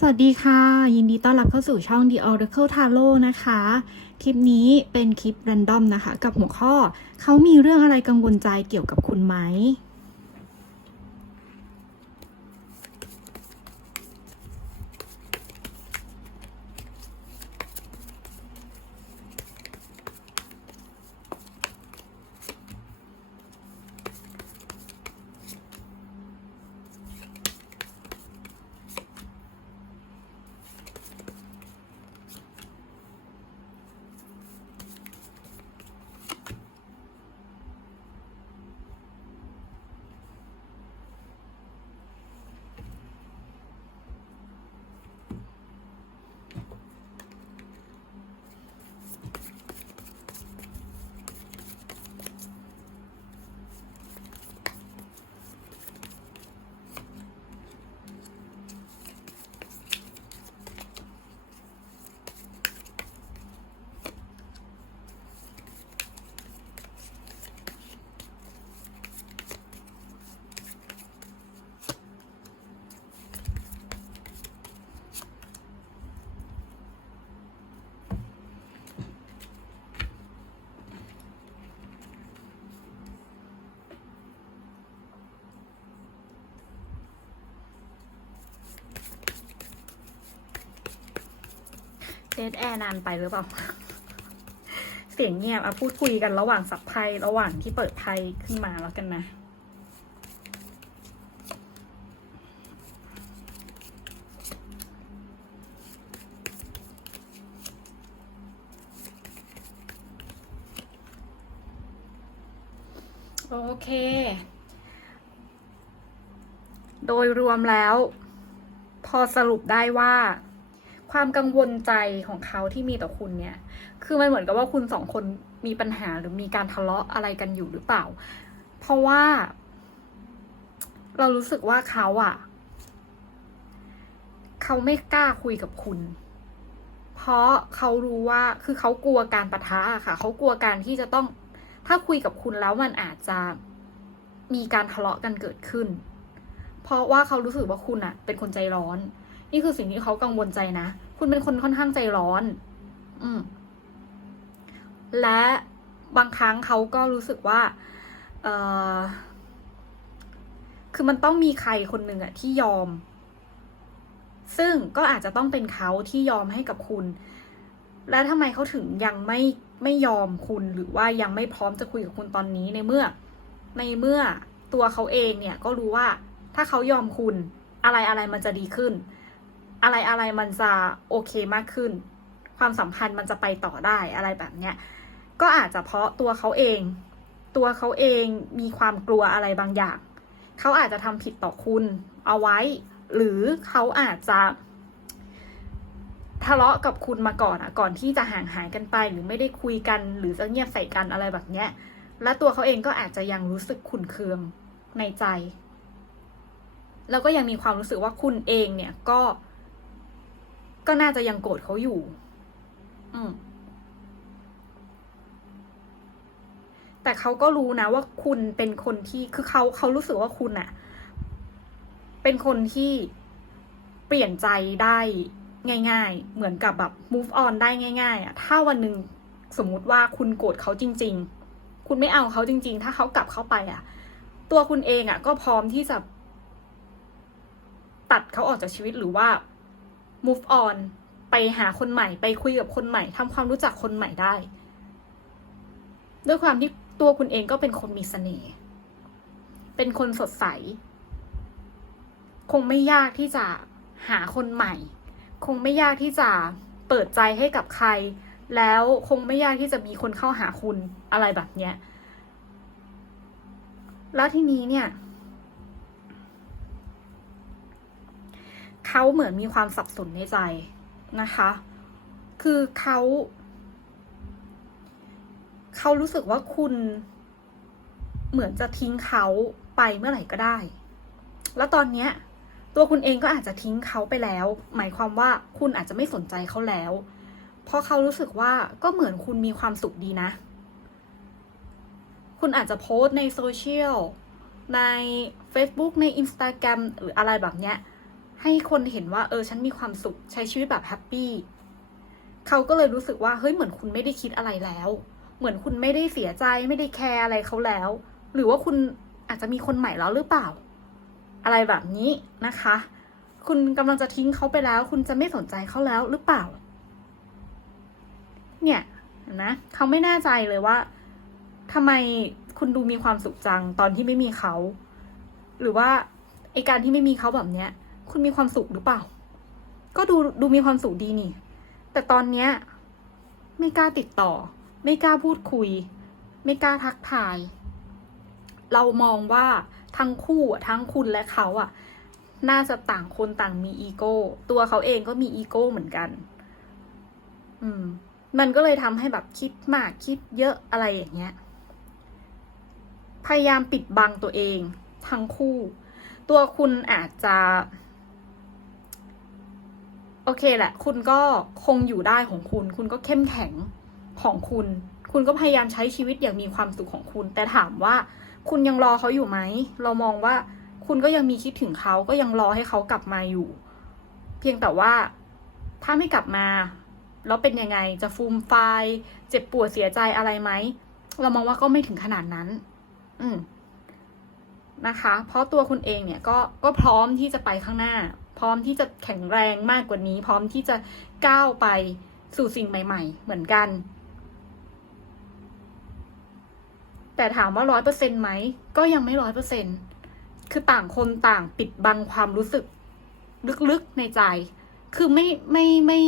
สวัสดีค่ะ ยินดีต้อนรับเข้าสู่ช่อง The Oracle Tarot นะคะ คลิปนี้เป็นคลิป r รนดอมนะคะ กับหัวข้อเขามีเรื่องอะไรกังวลใจเกี่ยวกับคุณไหม เดแอร์นานไปหรือเปล่า เสียงเงียบอะพูดคุยกันระหว่างสับไพ่ระหว่างที่เปิดไพ่ขึ้นมาแล้วกันนะโอเค โดยรวมแล้ว พอสรุปได้ว่า ความกังวลใจของเขาที่มีต่อคุณเนี่ย คือมันเหมือนกับว่าคุณสองคนมีปัญหาหรือมีการทะเลาะอะไรกันอยู่หรือเปล่า เพราะว่า เรารู้สึกว่าเขาอะเขาไม่กล้าคุยกับคุณ เพราะเขารู้ว่าคือเขากลัวการประทะอะค่ะ เขากลัวการที่จะต้องถ้าคุยกับคุณแล้วมันอาจจะมีการทะเลาะกันเกิดขึ้น เพราะว่าเขารู้สึกว่าคุณอะเป็นคนใจร้อน นี่คือสิ่งที่เขากังวลใจนะ คุณเป็นคนค่อนข้างใจร้อน อืม และบางครั้งเขาก็รู้สึกว่า เออคือมันต้องมีใครคนหนึ่งอะที่ยอม ซึ่งก็อาจจะต้องเป็นเขาที่ยอมให้กับคุณ และทำไมเขาถึงยังไม่ไม่ยอมคุณหรือว่ายังไม่พร้อมจะคุยกับคุณตอนนี้ในเมื่อ ในเมื่อตัวเขาเองเนี่ยก็รู้ว่าถ้าเขายอมคุณอะไรอะไรมันจะดีขึ้น อะไรอะไรมันจะโอเคมากขึ้น ความสัมพันธ์มันจะไปต่อได้อะไรแบบเนี้ยก็อาจจะเพราะตัวเขาเอง ตัวเขาเองมีความกลัวอะไรบางอย่าง เขาอาจจะทำผิดต่อคุณเอาไว้ หรือเขาอาจจะทะเลาะกับคุณมาก่อนอะก่อนที่จะห่างหายกันไปหรือไม่ได้คุยกัน หรือจะเงียบใส่กันอะไรแบบเนี้ย และตัวเขาเองก็อาจจะยังรู้สึกขุนเคืองในใจ แล้วก็ยังมีความรู้สึกว่าคุณเองเนี่ยก็ ก็น่าจะยังโกรธเขาอยู่ อืม แต่เขาก็รู้นะว่าคุณเป็นคนที่คือเขาเขารู้สึกว่าคุณอะเป็นคนที่เปลี่ยนใจได้ง่าย ๆ เหมือนกับแบบ move on ได้ง่ายๆอะถ้าวันหนึ่งสมมุติว่าคุณโกรธเขาจริง ๆ คุณไม่เอาเขาจริง ๆ ถ้าเขากลับเข้าไปอะตัวคุณเองอะก็พร้อมที่จะตัดเขาออกจากชีวิตหรือว่า move on ไปหาคนใหม่ ไปคุยกับคนใหม่ทำความรู้จักคนใหม่ได้ ด้วยความที่ตัวคุณเองก็เป็นคนมีเสน่ห์เป็นคนสดใส คงไม่ยากที่จะหาคนใหม่ คงไม่ยากที่จะเปิดใจให้กับใคร แล้วคงไม่ยากที่จะมีคนเข้าหาคุณอะไรแบบเนี้ย แล้วทีนี้เนี่ย เขาเหมือนมีความสับสนในใจนะคะ คือเขาเขารู้สึกว่าคุณเหมือนจะทิ้งเขาไปเมื่อไหร่ก็ได้ แล้วตอนเนี้ย ตัวคุณเองก็อาจจะทิ้งเขาไปแล้ว หมายความว่าคุณอาจจะไม่สนใจเขาแล้ว เพราะเขารู้สึกว่าก็เหมือนคุณมีความสุขดีนะ คุณอาจจะโพสต์ในโซเชียลใน Facebook ใน Instagram หรืออะไรแบบเนี้ย ให้คนเห็นว่า เออ ฉันมีความสุขใช้ชีวิตแบบแฮปปี้เขาก็เลยรู้สึกว่าเฮ้ยเหมือนคุณไม่ได้คิดอะไรแล้ว เหมือนคุณไม่ได้เสียใจไม่ได้แคร์อะไรเขาแล้ว หรือว่าคุณอาจจะมีคนใหม่แล้วหรือเปล่า อะไรแบบนี้นะคะ คุณกำลังจะทิ้งเขาไปแล้ว คุณจะไม่สนใจเขาแล้วหรือเปล่า เนี่ยนะเขาไม่แน่ใจเลยว่าทำไมคุณดูมีความสุขจังตอนที่ไม่มีเขา หรือว่าไอการที่ไม่มีเขาแบบเนี้ย คุณมีความสุขหรือเปล่า ก็ดูดูมีความสุขดีนี่ แต่ตอนเนี้ยไม่กล้าติดต่อ ไม่กล้าพูดคุย ไม่กล้าทักทาย เรามองว่าทั้งคู่ทั้งคุณและเขาอะ น่าจะต่างคนต่างมีอีโก้ ตัวเขาเองก็มีอีโก้เหมือนกัน อืม มันก็เลยทำให้แบบคิดมากคิดเยอะอะไรอย่างเงี้ย พยายามปิดบังตัวเอง ทั้งคู่ ตัวคุณอาจจะ โอเคแหละ คุณก็คงอยู่ได้ของคุณ คุณก็เข้มแข็งของคุณ คุณก็พยายามใช้ชีวิตอย่างมีความสุขของคุณ แต่ถามว่าคุณยังรอเขาอยู่ไหม เรามองว่าคุณก็ยังมีคิดถึงเขาก็ยังรอให้เขากลับมาอยู่ เพียงแต่ว่าถ้าไม่กลับมา แล้วเป็นยังไงจะฟูมไฟเจ็บปวดเสียใจอะไรไหม เรามองว่าก็ไม่ถึงขนาดนั้น อืมนะคะ เพราะตัวคุณเองเนี่ยก็ก็พร้อมที่จะไปข้างหน้า พร้อมที่จะแข็งแรงมากกว่านี้ พร้อมที่จะก้าวไปสู่สิ่งใหม่ ๆ เหมือนกัน แต่ถามว่าร้อยเปอร์เซ็นต์ไหม ก็ยังไม่ร้อยเปอร์เซ็นต์คือต่างคนต่างปิดบังความรู้สึก ลึกๆในใจ คือไม่ไม่ไม่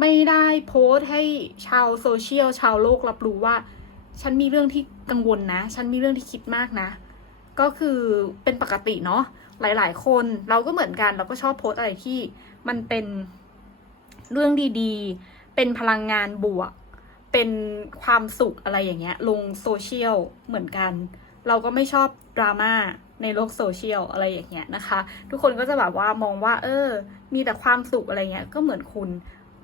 ไม่ได้โพสต์ให้ชาวโซเชียลชาวโลกรับรู้ว่า ฉันมีเรื่องที่กังวลนะ ฉันมีเรื่องที่คิดมากนะ ก็คือเป็นปกติเนาะ หลาย ๆ คนเราก็เหมือนกัน เราก็ชอบโพสอะไรที่มันเป็นเรื่องดีๆ เป็นพลังงานบวก เป็นความสุขอะไรอย่างเงี้ย ลงโซเชียลเหมือนกัน เราก็ไม่ชอบดราม่าในโลกโซเชียลอะไรอย่างเงี้ยนะคะ ทุกคนก็จะแบบว่ามองว่า เออ มีแต่ความสุขอะไรเงี้ยก็เหมือนคุณ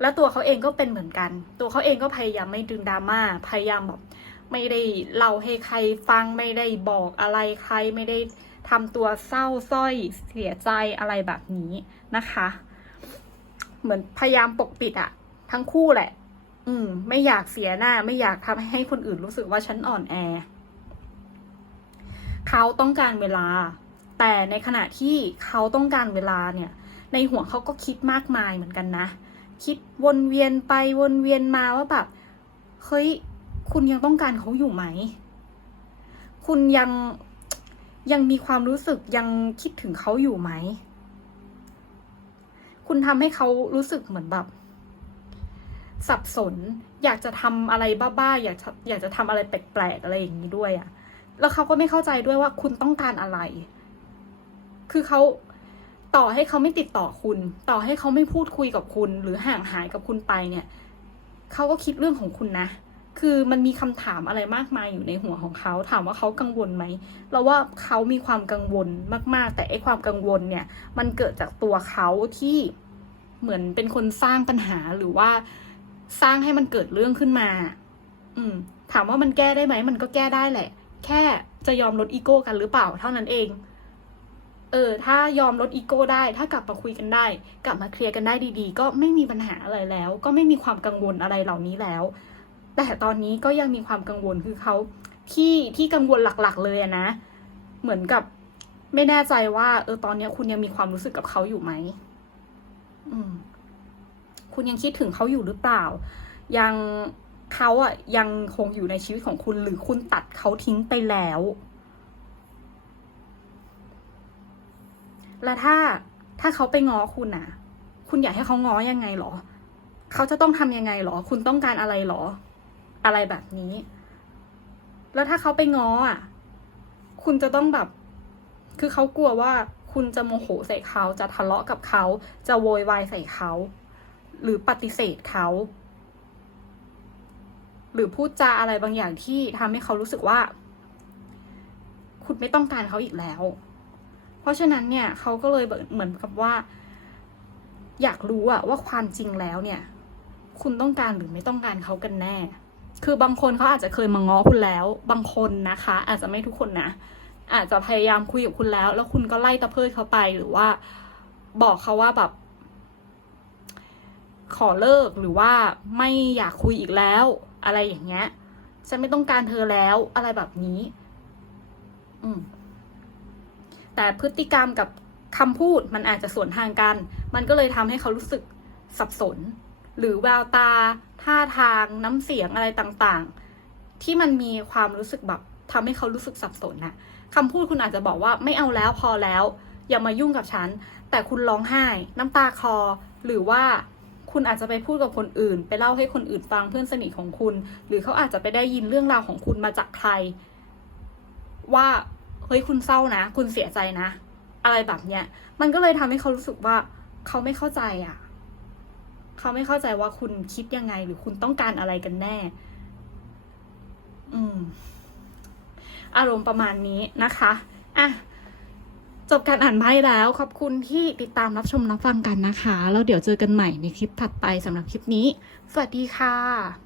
แล้วตัวเขาเองก็เป็นเหมือนกัน ตัวเขาเองก็พยายามไม่ดึงดราม่าพยายามแบบไม่ได้เล่าให้ใครฟังไม่ได้บอกอะไรใครไม่ได้ ทำตัวเศร้าสร้อยเสียใจอะไรแบบนี้นะคะ เหมือนพยายามปกปิดอะทั้งคู่แหละ อืม ไม่อยากเสียหน้า ไม่อยากทำให้คนอื่นรู้สึกว่าฉันอ่อนแอ เขาต้องการเวลา แต่ในขณะที่เขาต้องการเวลาเนี่ย ในหัวเขาก็คิดมากมายเหมือนกันนะ คิดวนเวียนไปวนเวียนมาว่าแบบเฮ้ย คุณยังต้องการเขาอยู่ไหม คุณยัง ยังมีความรู้สึกยังคิดถึงเขาอยู่ไหม คุณทำให้เขารู้สึกเหมือนแบบ สับสน อยากจะทำอะไรบ้าๆอยากจะอยากจะทำอะไรแปลกๆอะไรอย่างนี้ด้วยอะแล้วเขาก็ไม่เข้าใจด้วยว่าคุณต้องการอะไร คือเขาต่อให้เขาไม่ติดต่อคุณ ต่อให้เขาไม่พูดคุยกับคุณ หรือห่างหายกับคุณไปเนี่ย เขาก็คิดเรื่องของคุณนะ คือมันมีคำถามอะไรมากมายอยู่ในหัวของเขา ถามว่าเขากังวลไหมเราว่าเขามีความกังวลมาก ๆ แต่ไอ้ความกังวลเนี่ยมันเกิดจากตัวเขาที่เหมือนเป็นคนสร้างปัญหาหรือว่าสร้างให้มันเกิดเรื่องขึ้นมา อืม ถามว่ามันแก้ได้ไหมมันก็แก้ได้แหละ แค่จะยอมลดอีโก้กันหรือเปล่า เท่านั้นเอง เออ ถ้ายอมลดอีโก้ได้ ถ้ากลับมาคุยกันได้ กลับมาเคลียร์กันได้ดี ๆ ก็ไม่มีปัญหาอะไรแล้ว ก็ไม่มีความกังวลอะไรเหล่านี้แล้ว แต่ตอนนี้ก็ยังมีความกังวลคือเขาที่ที่กังวลหลักๆ เลยนะ เหมือนกับไม่แน่ใจว่า เออตอนนี้คุณยังมีความรู้สึกกับเขาอยู่ไหมอืม คุณยังคิดถึงเขาอยู่หรือเปล่า ยังเขาอะยังคงอยู่ในชีวิตของคุณหรือคุณตัดเขาทิ้งไปแล้ว แล้วถ้าถ้าเขาไปง้อคุณอะคุณอยากให้เขาง้อยังไงหรอ เขาจะต้องทำยังไงหรอ คุณต้องการอะไรหรอ อะไรแบบนี้ แล้วถ้าเขาไปง้ออะ คุณจะต้องแบบ คือเขากลัวว่าคุณจะโมโหใส่เขา จะทะเลาะกับเขา จะโวยวายใส่เขา หรือปฏิเสธเขา หรือพูดจาอะไรบางอย่างที่ทำให้เขารู้สึกว่า คุณไม่ต้องการเขาอีกแล้ว เพราะฉะนั้นเนี่ย เขาก็เลยเหมือนกับว่า อยากรู้อะว่าความจริงแล้วเนี่ย คุณต้องการหรือไม่ต้องการเขากันแน่ คือบางคนเขาอาจจะเคยมาง้อคุณแล้ว บางคนนะคะ อาจจะไม่ทุกคนนะ อาจจะพยายามคุยกับคุณแล้ว แล้วคุณก็ไล่ตะเพิดเขาไปหรือว่า บอกเขาว่าแบบ ขอเลิกหรือว่าไม่อยากคุยอีกแล้ว อะไรอย่างเงี้ยฉันไม่ต้องการเธอแล้วอะไรแบบนี้ อืม แต่พฤติกรรมกับคำพูดมันอาจจะสวนทางกัน มันก็เลยทำให้เขารู้สึกสับสน หรือแววตา ท่าทางน้ำเสียงอะไรต่างๆ ที่มันมีความรู้สึกแบบทำให้เขารู้สึกสับสนนะคำพูดคุณอาจจะบอกว่าไม่เอาแล้วพอแล้ว อย่ามายุ่งกับฉัน แต่คุณร้องไห้ น้ำตาคอ หรือว่าคุณอาจจะไปพูดกับคนอื่น ไปเล่าให้คนอื่นฟังเพื่อนสนิทของคุณ หรือเขาอาจจะไปได้ยินเรื่องราวของคุณมาจากใคร ว่าเฮ้ยคุณเศร้านะ คุณเสียใจนะ อะไรแบบเนี้ย มันก็เลยทำให้เขารู้สึกว่าเขาไม่เข้าใจอะ เขาไม่เข้าใจว่าคุณคิดยังไง หรือคุณต้องการอะไรกันแน่ อืม อารมณ์ประมาณนี้นะคะอะจบการอ่านไพ่แล้ว ขอบคุณที่ติดตามรับชมรับฟังกันนะคะ แล้วเดี๋ยวเจอกันใหม่ในคลิปถัดไปสำหรับคลิปนี้ สวัสดีค่ะ